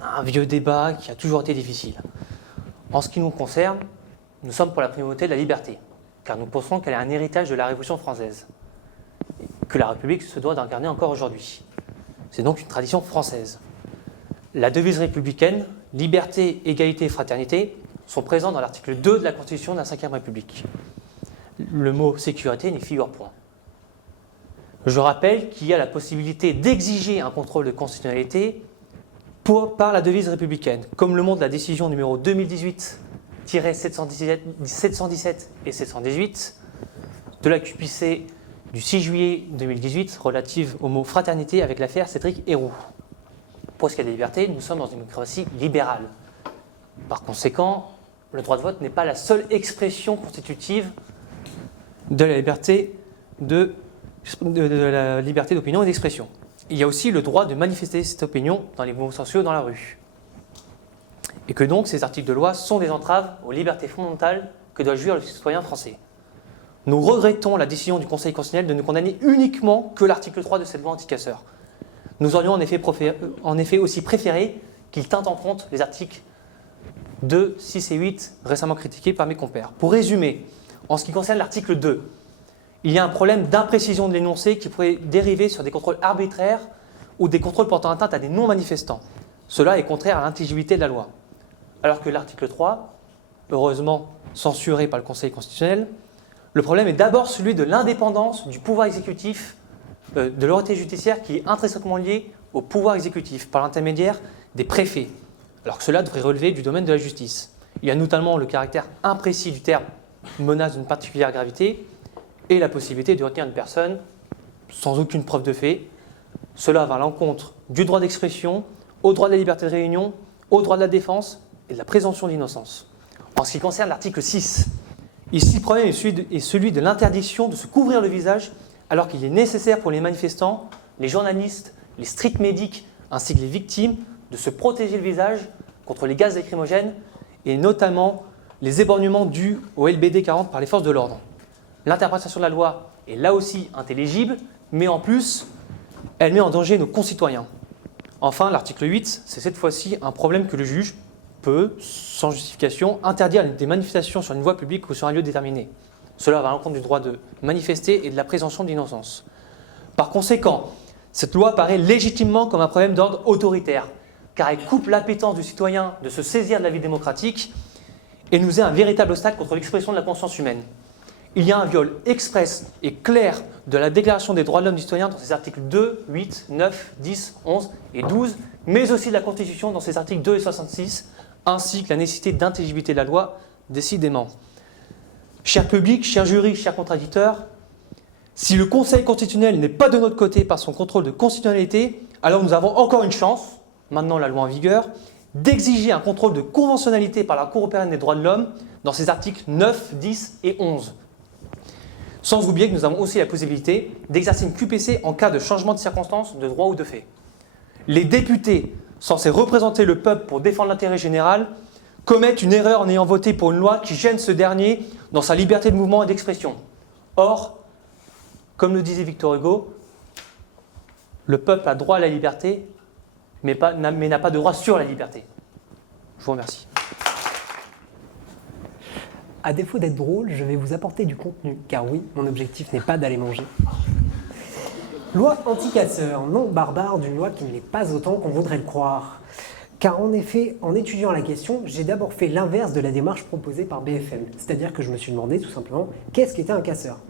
un vieux débat qui a toujours été difficile. En ce qui nous concerne, nous sommes pour la primauté de la liberté, car nous pensons qu'elle est un héritage de la Révolution française, que la République se doit d'incarner encore aujourd'hui. C'est donc une tradition française. La devise républicaine, liberté, égalité et fraternité, sont présents dans l'article 2 de la Constitution de la Ve République. Le mot sécurité n'y figure point. Je rappelle qu'il y a la possibilité d'exiger un contrôle de constitutionnalité par la devise républicaine, comme le montre la décision numéro 2018-717 et 718 de la QPC du 6 juillet 2018 relative au mot fraternité avec l'affaire Cédric Herrou. Pour ce qui est des libertés, nous sommes dans une démocratie libérale. Par conséquent, le droit de vote n'est pas la seule expression constitutive de la liberté d'opinion et d'expression. Il y a aussi le droit de manifester cette opinion dans les mouvements sociaux dans la rue. Et que donc ces articles de loi sont des entraves aux libertés fondamentales que doit jouir le citoyen français. Nous regrettons la décision du Conseil constitutionnel de ne condamner uniquement que l'article 3 de cette loi anti-casseurs. Nous aurions en effet aussi préféré qu'il tinte en compte les articles 2, 6 et 8, récemment critiqués par mes compères. Pour résumer, en ce qui concerne l'article 2, il y a un problème d'imprécision de l'énoncé qui pourrait dériver sur des contrôles arbitraires ou des contrôles portant atteinte à des non-manifestants. Cela est contraire à l'intelligibilité de la loi. Alors que l'article 3, heureusement censuré par le Conseil constitutionnel, le problème est d'abord celui de l'indépendance du pouvoir exécutif, de l'autorité judiciaire qui est intrinsèquement liée au pouvoir exécutif par l'intermédiaire des préfets, alors que cela devrait relever du domaine de la justice. Il y a notamment le caractère imprécis du terme « menace d'une particulière gravité » et la possibilité de retenir une personne sans aucune preuve de fait. Cela va à l'encontre du droit d'expression, au droit de la liberté de réunion, au droit de la défense et de la présomption d'innocence. En ce qui concerne l'article 6, ici le problème est celui de l'interdiction de se couvrir le visage alors qu'il est nécessaire pour les manifestants, les journalistes, les street medics ainsi que les victimes de se protéger le visage contre les gaz lacrymogènes et notamment les éborgnements dus au LBD 40 par les forces de l'ordre. L'interprétation de la loi est là aussi intelligible, mais en plus, elle met en danger nos concitoyens. Enfin, l'article 8, c'est cette fois-ci un problème que le juge peut, sans justification, interdire des manifestations sur une voie publique ou sur un lieu déterminé. Cela va à l'encontre du droit de manifester et de la présomption d'innocence. Par conséquent, cette loi paraît légitimement comme un problème d'ordre autoritaire, car elle coupe l'appétence du citoyen de se saisir de la vie démocratique et nous est un véritable obstacle contre l'expression de la conscience humaine. Il y a un viol express et clair de la Déclaration des droits de l'homme et du citoyen dans ses articles 2, 8, 9, 10, 11 et 12, mais aussi de la Constitution dans ses articles 2 et 66, ainsi que la nécessité d'intelligibilité de la loi, décidément. Cher public, chers jurys, chers contradicteurs, si le Conseil constitutionnel n'est pas de notre côté par son contrôle de constitutionnalité, alors nous avons encore une chance, maintenant la loi en vigueur, d'exiger un contrôle de conventionnalité par la Cour européenne des droits de l'homme dans ses articles 9, 10 et 11. Sans oublier que nous avons aussi la possibilité d'exercer une QPC en cas de changement de circonstances, de droit ou de fait. Les députés, censés représenter le peuple pour défendre l'intérêt général, commettent une erreur en ayant voté pour une loi qui gêne ce dernier dans sa liberté de mouvement et d'expression. Or, comme le disait Victor Hugo, le peuple a droit à la liberté, mais n'a pas de droit sur la liberté. Je vous remercie. À défaut d'être drôle, je vais vous apporter du contenu, car oui, mon objectif n'est pas d'aller manger. Loi anti-casseurs, nom barbare d'une loi qui ne l'est pas autant qu'on voudrait le croire. Car en effet, en étudiant la question, j'ai d'abord fait l'inverse de la démarche proposée par BFM, c'est-à-dire que je me suis demandé tout simplement qu'est-ce qu'était un casseur.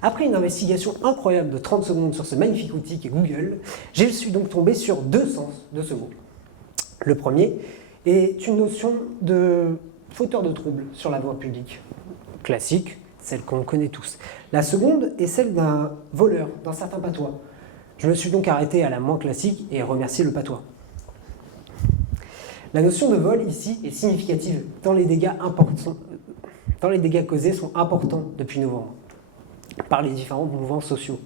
Après une investigation incroyable de 30 secondes sur ce magnifique outil qu'est Google, je suis donc tombé sur deux sens de ce mot. Le premier est une notion de fauteur de troubles sur la voie publique, classique, celle qu'on connaît tous. La seconde est celle d'un voleur, d'un certain patois. Je me suis donc arrêté à la moins classique et remercié le patois. La notion de vol ici est significative, tant les dégâts causés sont importants depuis novembre, par les différents mouvements sociaux.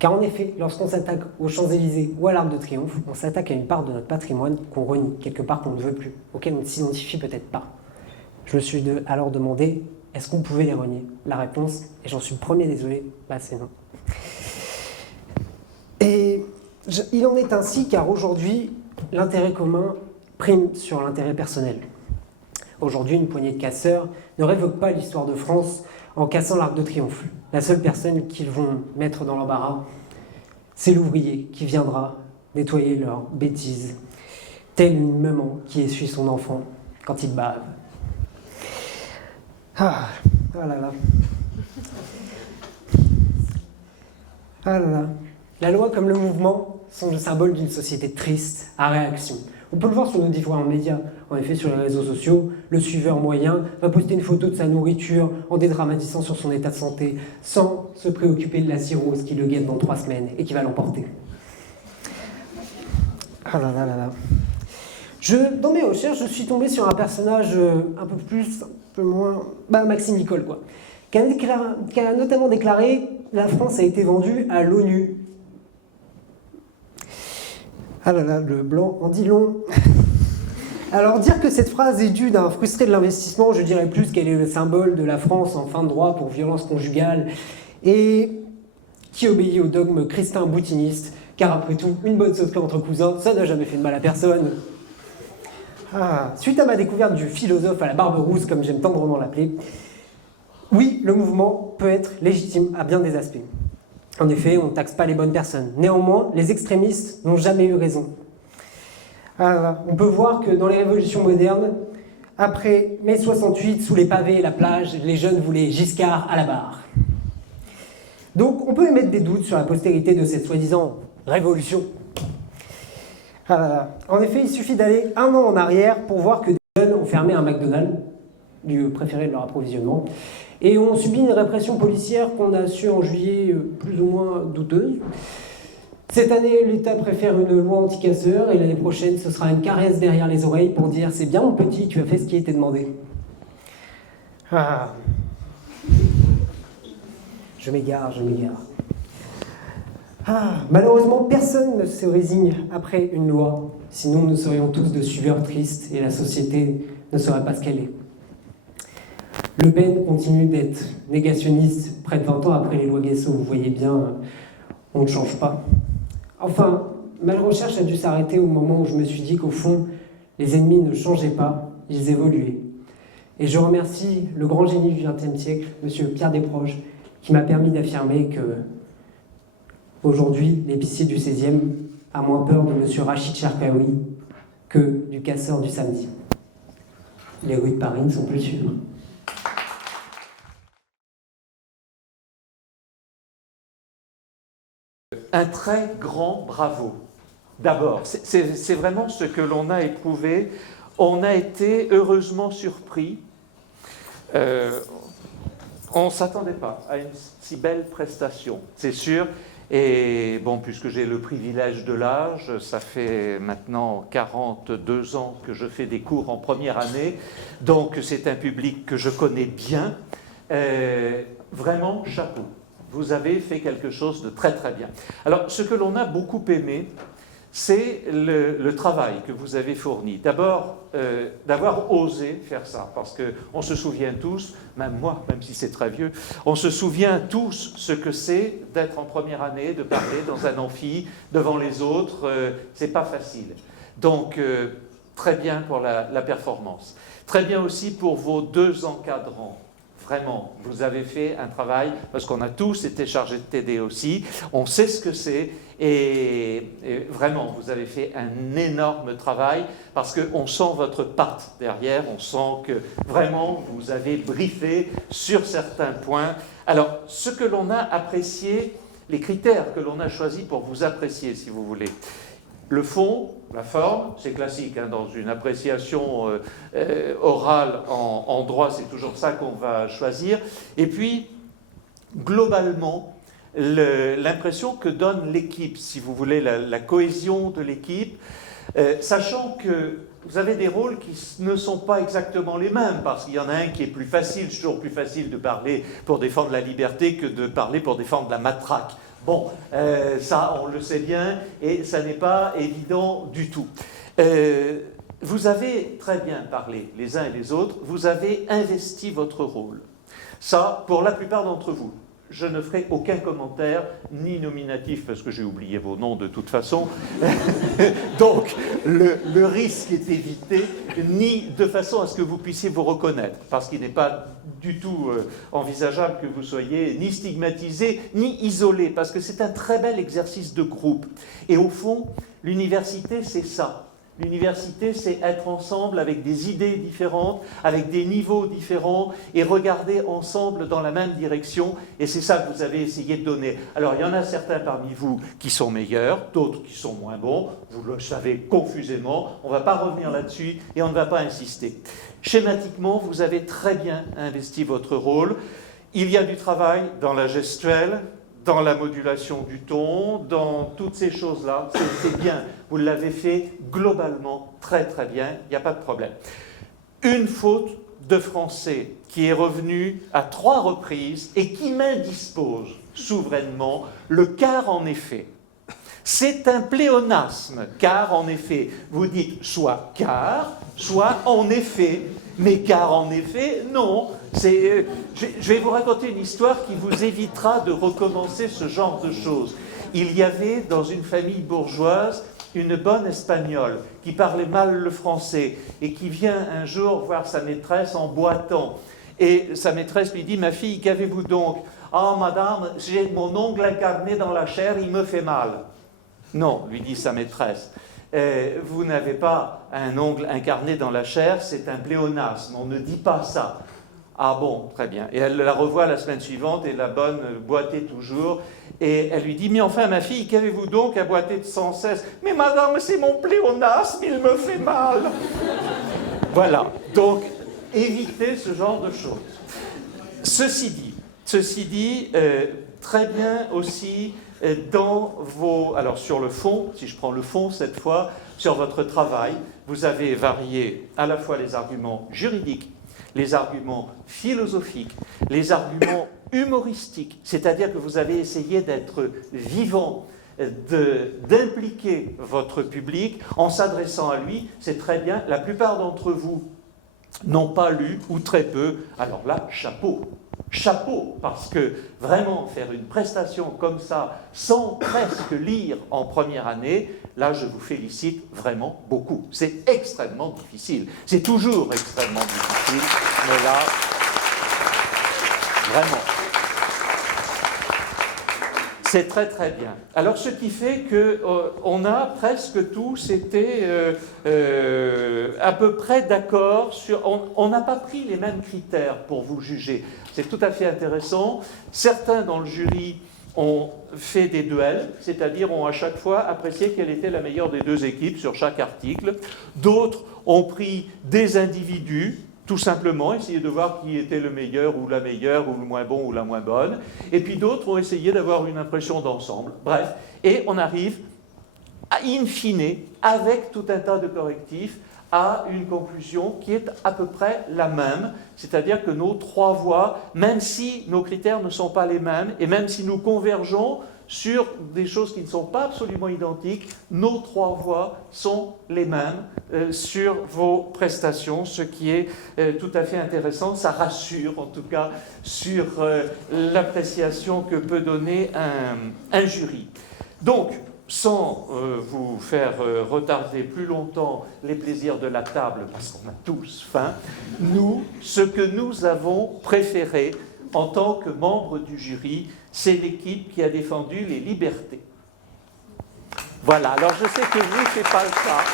Car en effet, lorsqu'on s'attaque aux Champs-Élysées ou à l'Arc de Triomphe, on s'attaque à une part de notre patrimoine qu'on renie, quelque part qu'on ne veut plus, auquel on ne s'identifie peut-être pas. Je me suis alors demandé, est-ce qu'on pouvait les renier? La réponse, et j'en suis le premier désolé, c'est non. Et il en est ainsi car aujourd'hui, l'intérêt commun prime sur l'intérêt personnel. Aujourd'hui, une poignée de casseurs ne révoque pas l'histoire de France en cassant l'Arc de Triomphe. La seule personne qu'ils vont mettre dans l'embarras, c'est l'ouvrier qui viendra nettoyer leurs bêtises, telle une maman qui essuie son enfant quand il bave. Ah là là. Ah là là. La loi comme le mouvement sont le symbole d'une société triste, à réaction. On peut le voir sur nos différents médias. En effet, sur les réseaux sociaux, le suiveur moyen va poster une photo de sa nourriture en dédramatisant sur son état de santé, sans se préoccuper de la cirrhose qui le guette dans 3 semaines et qui va l'emporter. Ah là là là là. Dans mes recherches, je suis tombé sur un personnage un peu moins... Maxime Nicole, quoi. Qui a notamment déclaré « La France a été vendue à l'ONU ». Ah là là, le blanc en dit long. Alors dire que cette phrase est due d'un frustré de l'investissement, je dirais plus qu'elle est le symbole de la France en fin de droit pour violence conjugale et qui obéit au dogme christin boutiniste, car après tout, une bonne sauterie entre cousins, ça n'a jamais fait de mal à personne. Suite à ma découverte du philosophe à la barbe rousse, comme j'aime tendrement l'appeler, oui, le mouvement peut être légitime à bien des aspects. En effet, on ne taxe pas les bonnes personnes. Néanmoins, les extrémistes n'ont jamais eu raison. On peut voir que dans les révolutions modernes, après mai 68, sous les pavés et la plage, les jeunes voulaient Giscard à la barre. Donc on peut émettre des doutes sur la postérité de cette soi-disant révolution. En effet, il suffit d'aller un an en arrière pour voir que des jeunes ont fermé un McDonald's, lieu préféré de leur approvisionnement, et ont subi une répression policière qu'on a su en juillet plus ou moins douteuse. Cette année, l'État préfère une loi anti-casseurs et l'année prochaine, ce sera une caresse derrière les oreilles pour dire « C'est bien mon petit, tu as fait ce qui était demandé ». Je m'égare. Malheureusement, personne ne se résigne après une loi. Sinon, nous serions tous de sueurs tristes et la société ne serait pas ce qu'elle est. Le Pen continue d'être négationniste près de 20 ans après les lois Guesso. Vous voyez bien, on ne change pas. Enfin, ma recherche a dû s'arrêter au moment où je me suis dit qu'au fond, les ennemis ne changeaient pas, ils évoluaient. Et je remercie le grand génie du XXe siècle, M. Pierre Desproges, qui m'a permis d'affirmer que aujourd'hui, l'épicier du 16e a moins peur de M. Rachid Cherkaoui que du casseur du samedi. Les rues de Paris ne sont plus sûres. Un très grand bravo. D'abord, c'est vraiment ce que l'on a éprouvé. On a été heureusement surpris. On ne s'attendait pas à une si belle prestation, c'est sûr. Et bon, puisque j'ai le privilège de l'âge, ça fait maintenant 42 ans que je fais des cours en première année, donc c'est un public que je connais bien. Vraiment, chapeau. Vous avez fait quelque chose de très très bien. Alors, ce que l'on a beaucoup aimé, c'est le travail que vous avez fourni. D'abord, d'avoir osé faire ça, parce qu'on se souvient tous, même moi, même si c'est très vieux, on se souvient tous ce que c'est d'être en première année, de parler dans un amphi, devant les autres, c'est pas facile. Donc, très bien pour la performance. Très bien aussi pour vos 2 encadrants. Vraiment, vous avez fait un travail, parce qu'on a tous été chargés de TD aussi, on sait ce que c'est, et vraiment, vous avez fait un énorme travail, parce qu'on sent votre patte derrière, on sent que vraiment, vous avez briefé sur certains points. Alors, ce que l'on a apprécié, les critères que l'on a choisis pour vous apprécier, si vous voulez. Le fond, la forme, c'est classique, hein, dans une appréciation orale en droit, c'est toujours ça qu'on va choisir. Et puis, globalement, l'impression que donne l'équipe, si vous voulez, la cohésion de l'équipe, sachant que vous avez des rôles qui ne sont pas exactement les mêmes, parce qu'il y en a un qui est plus facile, c'est toujours plus facile de parler pour défendre la liberté que de parler pour défendre la matraque. Bon, ça, on le sait bien, et ça n'est pas évident du tout. Vous avez très bien parlé, les uns et les autres, vous avez investi votre rôle. Ça, pour la plupart d'entre vous. Je ne ferai aucun commentaire, ni nominatif, parce que j'ai oublié vos noms de toute façon. Donc, le risque est évité, ni de façon à ce que vous puissiez vous reconnaître, parce qu'il n'est pas du tout envisageable que vous soyez ni stigmatisé, ni isolé, parce que c'est un très bel exercice de groupe. Et au fond, l'université, c'est ça. L'université, c'est être ensemble avec des idées différentes, avec des niveaux différents, et regarder ensemble dans la même direction, et c'est ça que vous avez essayé de donner. Alors, il y en a certains parmi vous qui sont meilleurs, d'autres qui sont moins bons, vous le savez confusément, on ne va pas revenir là-dessus, et on ne va pas insister. Schématiquement, vous avez très bien investi votre rôle. Il y a du travail dans la gestuelle, dans la modulation du ton, dans toutes ces choses-là, c'est bien. Vous l'avez fait globalement très très bien, il n'y a pas de problème. Une faute de français qui est revenue à 3 reprises et qui m'indispose souverainement, le car en effet. C'est un pléonasme, car en effet. Vous dites soit car, soit en effet. Mais car en effet, non. Je vais vous raconter une histoire qui vous évitera de recommencer ce genre de choses. Il y avait dans une famille bourgeoise une bonne espagnole qui parlait mal le français et qui vient un jour voir sa maîtresse en boitant. Et sa maîtresse lui dit « Ma fille, qu'avez-vous donc ?»« Ah, madame, j'ai mon ongle incarné dans la chair, il me fait mal. » « Non, lui dit sa maîtresse, vous n'avez pas un ongle incarné dans la chair, c'est un pléonasme, on ne dit pas ça. » Ah bon, très bien. Et elle la revoit la semaine suivante et la bonne boitait toujours. Et elle lui dit, mais enfin ma fille, qu'avez-vous donc à boiter sans cesse? Mais madame, c'est mon pléonasme, il me fait mal. Voilà, donc évitez ce genre de choses. Ceci dit, très bien aussi dans vos... Alors sur le fond, si je prends le fond cette fois, sur votre travail, vous avez varié à la fois les arguments juridiques, les arguments philosophiques, les arguments humoristiques, c'est-à-dire que vous avez essayé d'être vivant, d'impliquer votre public en s'adressant à lui, c'est très bien. La plupart d'entre vous n'ont pas lu, ou très peu, alors là, chapeau. Chapeau, parce que vraiment faire une prestation comme ça, sans presque lire en première année, là je vous félicite vraiment beaucoup. C'est extrêmement difficile. C'est toujours extrêmement difficile, mais là, vraiment. C'est très très bien. Alors ce qui fait qu'on a presque tous été à peu près d'accord sur... On n'a pas pris les mêmes critères pour vous juger. C'est tout à fait intéressant. Certains dans le jury ont fait des duels, c'est-à-dire ont à chaque fois apprécié quelle était la meilleure des deux équipes sur chaque article. D'autres ont pris des individus, tout simplement, essayer de voir qui était le meilleur ou la meilleure, ou le moins bon ou la moins bonne. Et puis d'autres ont essayé d'avoir une impression d'ensemble. Bref, et on arrive, in fine, avec tout un tas de correctifs, à une conclusion qui est à peu près la même, c'est-à-dire que nos trois voix, même si nos critères ne sont pas les mêmes, et même si nous convergeons sur des choses qui ne sont pas absolument identiques, nos trois voix sont les mêmes sur vos prestations, ce qui est tout à fait intéressant. Ça rassure en tout cas sur l'appréciation que peut donner un jury. Donc, sans vous faire retarder plus longtemps les plaisirs de la table, parce qu'on a tous faim, nous, ce que nous avons préféré en tant que membre du jury, c'est l'équipe qui a défendu les libertés. Voilà, alors je sais que vous, ce n'est pas le cas.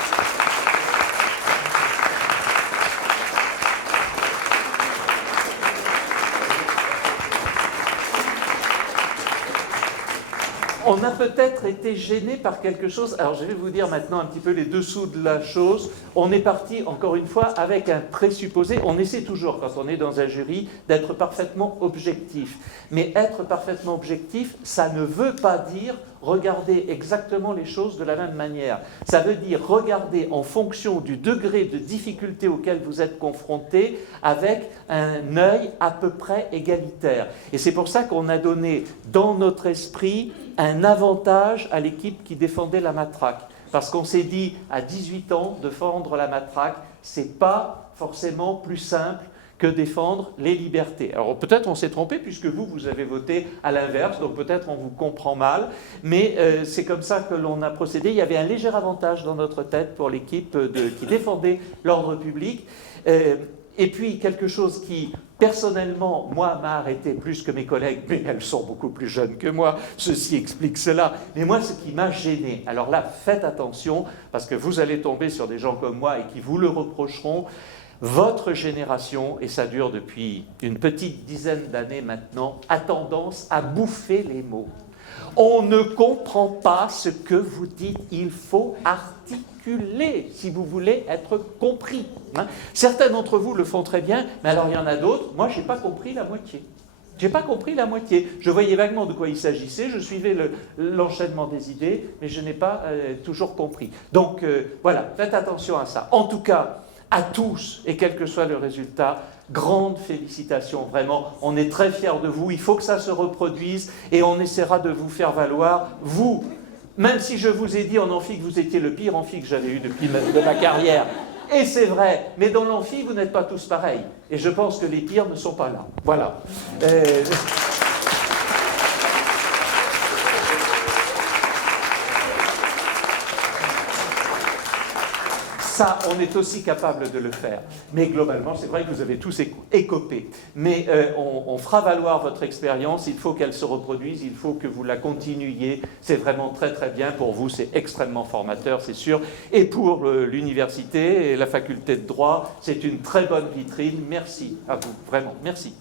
On a peut-être été gêné par quelque chose. Alors je vais vous dire maintenant un petit peu les dessous de la chose. On est parti, encore une fois, avec un présupposé. On essaie toujours, quand on est dans un jury, d'être parfaitement objectif. Mais être parfaitement objectif, ça ne veut pas dire regarder exactement les choses de la même manière. Ça veut dire regarder en fonction du degré de difficulté auquel vous êtes confronté avec un œil à peu près égalitaire. Et c'est pour ça qu'on a donné dans notre esprit un avantage à l'équipe qui défendait la matraque. Parce qu'on s'est dit, à 18 ans, défendre la matraque, c'est pas forcément plus simple que défendre les libertés. Alors peut-être on s'est trompé puisque vous avez voté à l'inverse, donc peut-être on vous comprend mal, mais c'est comme ça que l'on a procédé. Il y avait un léger avantage dans notre tête pour l'équipe qui défendait l'ordre public. Et puis quelque chose qui, personnellement, moi, m'a arrêté plus que mes collègues, mais elles sont beaucoup plus jeunes que moi, ceci explique cela. Mais moi, ce qui m'a gêné, alors là, faites attention, parce que vous allez tomber sur des gens comme moi et qui vous le reprocheront. Votre génération, et ça dure depuis une petite dizaine d'années maintenant, a tendance à bouffer les mots. On ne comprend pas ce que vous dites, il faut articuler si vous voulez être compris. Certains d'entre vous le font très bien, mais alors il y en a d'autres, moi je n'ai pas compris la moitié. Je n'ai pas compris la moitié. Je voyais vaguement de quoi il s'agissait, je suivais l'enchaînement des idées, mais je n'ai pas toujours compris. Donc voilà, faites attention à ça. En tout cas, à tous, et quel que soit le résultat, grandes félicitations, vraiment, on est très fiers de vous, il faut que ça se reproduise, et on essaiera de vous faire valoir, vous, même si je vous ai dit en amphi que vous étiez le pire amphi que j'avais eu depuis de ma carrière, et c'est vrai, mais dans l'amphi, vous n'êtes pas tous pareils, et je pense que les pires ne sont pas là. Voilà. Ça, on est aussi capable de le faire. Mais globalement, c'est vrai que vous avez tous écopé. Mais on fera valoir votre expérience, il faut qu'elle se reproduise, il faut que vous la continuiez. C'est vraiment très très bien pour vous, c'est extrêmement formateur, c'est sûr. Et pour l'université et la faculté de droit, c'est une très bonne vitrine. Merci à vous, vraiment, merci.